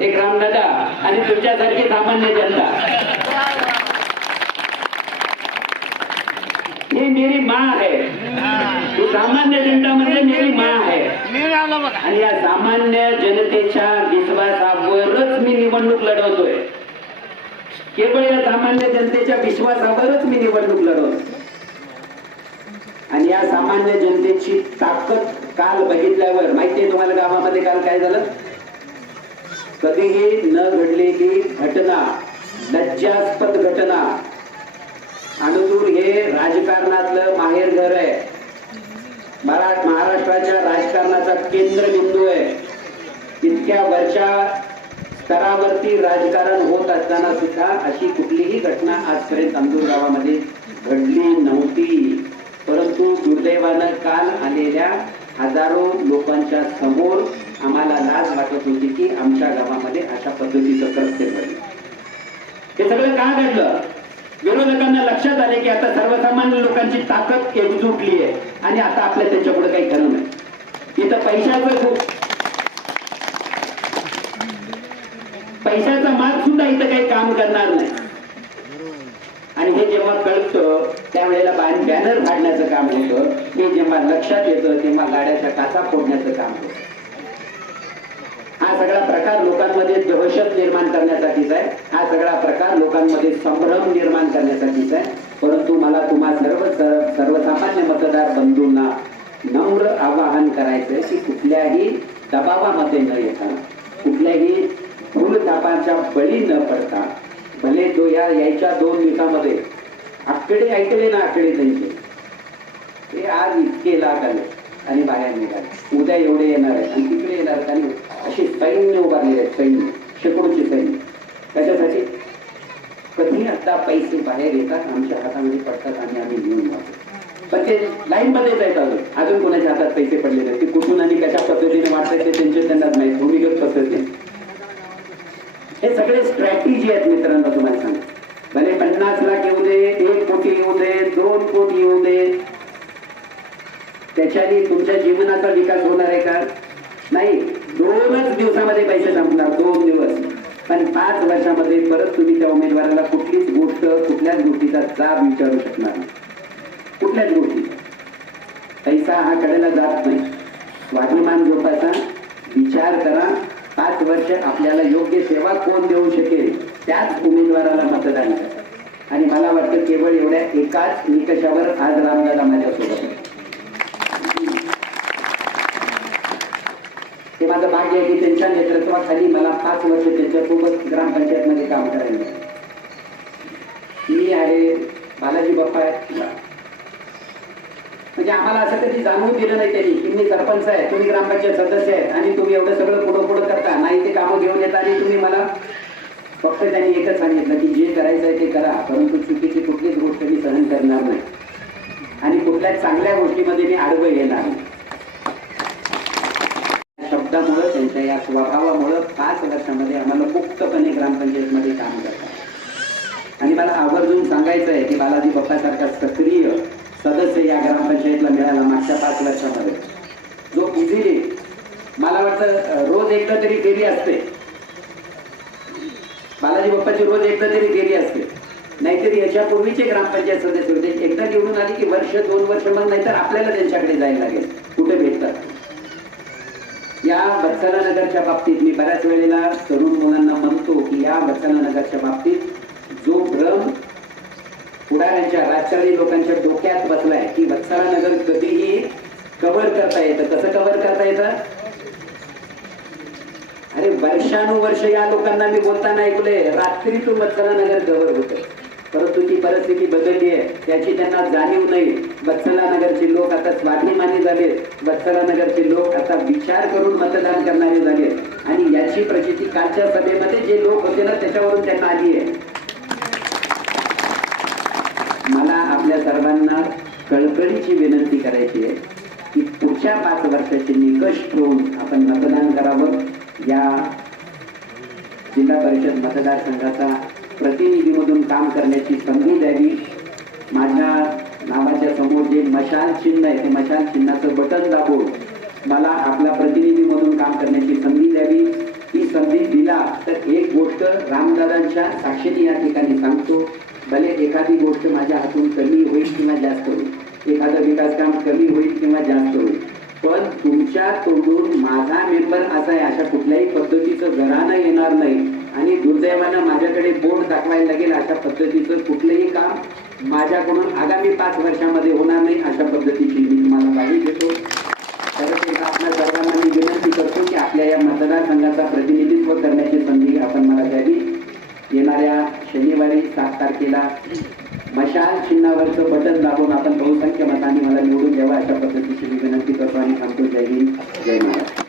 एक रामदादा आणि तुमच्यासारखी सामान्य जनता. ही मेरी माँ है. ही सामान्य जनता म्हणजे मेरी माँ है आणि या सामान्य जनतेच्या विश्वासावरच मी निवडणूक लढवतोय. केवळ या सामान्य जनतेच्या विश्वासावरच मी निवडणूक लढवतो आणि या सामान्य जनतेची ताकद काल बघितल्यावर माहितीये तुम्हाला गावामध्ये काल काय झालं? कधीही न घडलेली घटना लज्जास्पद घटना अनुदूर हे राजकारणातलं माहेर घर आहे. महाराष्ट्राच्या राजकारणाचा केंद्रबिंदू आहे. इतक्या वरच्या स्तरावरती राजकारण होत असताना सुद्धा अशी कुठलीही घटना आजपर्यंत अंदूर गावामध्ये घडली नव्हती. परंतु दुर्दैवानं काल आलेल्या हजारो लोकांच्या समोर आम्हाला लाज वाटत होती की आमच्या गावामध्ये अशा पद्धतीचं कृत्य घडलं हे सगळं का घडलं? विरोधकांना लक्षात आले की आता सर्वसामान्य लोकांची ताकद एकजुटली आहे आणि आता आपल्या त्यांच्या पुढे काही खरं नाही. इथं पैशाचं खूप पैशाचा माग सुद्धा इथं काही काम करणार नाही. आणि हे जेव्हा कळतं त्यावेळेला बॅनर फाडण्याचं काम होतं. हे जेव्हा लक्षात येतं तेव्हा गाड्याच्या काचा फोडण्याचं काम होतं. हा सगळा प्रकार लोकांमध्ये दहशत निर्माण करण्यासाठीच आहे. हा सगळा प्रकार लोकांमध्ये संभ्रम निर्माण करण्यासाठीच आहे. परंतु मला तुम्हा सर्व सर्वसामान्य मतदार बंधूंना नम्र आवाहन करायचंय की कुठल्याही दबावामध्ये न येता कुठल्याही भूलथापांच्या बळी न पडता भले तो या यायच्या दोन दिवसामध्ये आकडे ऐकले ना आकडे त्यांचे ते आज इतके लाख आले आणि बाहेर निघाले. उद्या एवढे येणार आहे आणि तिकडे येणार आहेत आणि अशी सैन्य उभारलेले आहेत सैन्य शेकडोचे सैन्य त्याच्यासाठी कधी आता पैसे बाहेर येतात आमच्या हातामध्ये पडतात आणि आम्ही घेऊन जातो. पण ते लाईन मध्येच आहेत अजून. अजून कोणाच्या हातात पैसे पडलेले आहेत? ते कुठून आणि कशा पद्धतीने वाटतात ते त्यांचे त्यांनाच माहीत भूमिगत पद्धतीने. हे सगळे स्ट्रॅटेजी आहेत मित्रांनो तुम्हाला सांग भले पन्नास लाख येऊ दे एक कोटी येऊ दे दोन कोटी येऊ दे. त्याच्याने तुमच्या जीवनाचा विकास होणार आहे का? नाही. दोनच दिवसामध्ये पैसे संपणार दोन दिवस. पण पाच वर्षामध्ये परत तुम्ही त्या उमेदवाराला कुठलीच गोष्ट कुठल्याच गोष्टीचा जाब विचारू शकणार नाही. कुठल्याच गोष्टी. पैसा हा कडेला जात नाही. स्वाभिमान जोपासा विचार करा पाच वर्ष आपल्याला योग्य सेवा कोण देऊ शकेल त्याच उमेदवाराला मतदान करा. आणि मला वाटतं केवळ एवढ्या एकाच निकषावर आज रामदादा माझ्यासोबत आहे. ते माझं भाग्य आहे की त्यांच्या नेतृत्वाखाली मला पाच वर्ष त्यांच्यासोबत ग्रामपंचायतमध्ये काम करायला मी आहे बालाजी बाप्पा आहे म्हणजे आम्हाला असं कधी जाणवून दिलं नाही त्यांनी की मी सरपंच आहे तुम्ही ग्रामपंचायत सदस्य आहे आणि तुम्ही एवढं सगळं पुढं पुढं करता. नाही ते कामं घेऊन येता आणि तुम्ही मला फक्त त्यांनी एकच सांगितलं की जे करायचं आहे ते करा परंतु चुकीची कुठलीच गोष्ट मी सहन करणार नाही. आणि कुठल्याच चांगल्या गोष्टीमध्ये मी आडवं येणार नाही शब्दामुळं त्यांच्या या स्वभावामुळं पाच वर्षामध्ये आम्हाला मुक्तपणे ग्रामपंचायतमध्ये काम करतात. आणि मला आवर्जून सांगायचं आहे की बालाजी बाप्पासारखा सक्रिय सदस्य या ग्रामपंचायतला मिळाला मागच्या पाच वर्षामध्ये. जो इझिली मला वाटतं रोज एकदा तरी फेरी असते. बालाजी बाप्पाची रोज एकदा तरी फेरी असते. नाहीतरी याच्यापूर्वीचे ग्रामपंचायत सदस्य होते. एकदा निवडून आली की वर्ष दोन वर्ष मग नाहीतर आपल्याला त्यांच्याकडे जायला लागेल. कुठे भेटतात? या वत्सलानगरच्या बाबतीत मी बऱ्याच वेळेला तरुण मुलांना म्हणतो की या वत्सलानगरच्या बाबतीत जो भ्रम पुढाऱ्यांच्या राजकारणी लोकांच्या डोक्यात बसलाय की वत्सलानगर कधीही कव्हर करता येतं. कसं कव्हर करता येतं? अरे वर्षानुवर्ष या लोकांना मी बोलताना ऐकलंय रात्रीतून वत्सलानगर कव्हर होतं परंतु ती परिस्थिती बदलली आहे. त्याची त्यांना जाणीव नाही. वत्सला नगरचे लोक आता स्वाभिमानी झाले. वत्सला नगरचे लोक आता विचार करून मतदान करणारे झाले. आणि याची प्रचिती कालच्या सभेमध्ये जे लोक होते ना त्याच्यावरून त्यांना आली आहे. मला आपल्या सर्वांना कळकळीची विनंती करायची आहे की पुढच्या पाच वर्षाचे निकष ठेवून आपण मतदान करावं. या जिल्हा परिषद मतदारसंघाचा प्रतिनिधीमधून काम करण्याची संधी द्यावी. माझ्या नावाच्या समोर जे मशाल चिन्ह आहे ते मशाल चिन्हाचं बटन दाबून मला आपल्या प्रतिनिधीमधून काम करण्याची संधी द्यावी. ही संधी दिला तर एक गोष्ट रामदादांच्या साक्षीने या ठिकाणी सांगतो भले एखादी गोष्ट माझ्या हातून कमी होईल किंवा जास्त होईल एखादं विकास काम कमी होईल किंवा जास्त होईल पण तुमच्या तोंडून माझा मेंबर असा आहे अशा कुठल्याही पद्धतीचं घराणं येणार नाही. आणि दुर्दैवानं माझ्याकडे बोर्ड दाखवायला लागेल अशा पद्धतीचं कुठलंही काम माझ्याकडून आगामी पाच वर्षामध्ये होणार नाही अशा पद्धतीची मी तुम्हाला बाजू देतो. खरंच एक आपल्या सर्वांना मी विनंती करतो की आपल्या या मतदारसंघाचा प्रतिनिधित्व करण्याची संधी आपण मला द्यावी. येणाऱ्या शनिवारी सात तारखेला मशाल चिन्हावरचं बटन दाबून आपण बहुसंख्य मतांनी मला निवडून द्यावं अशा पद्धतीची मी विनंती करतो आणि थांबतो जय हिंद जय महाराज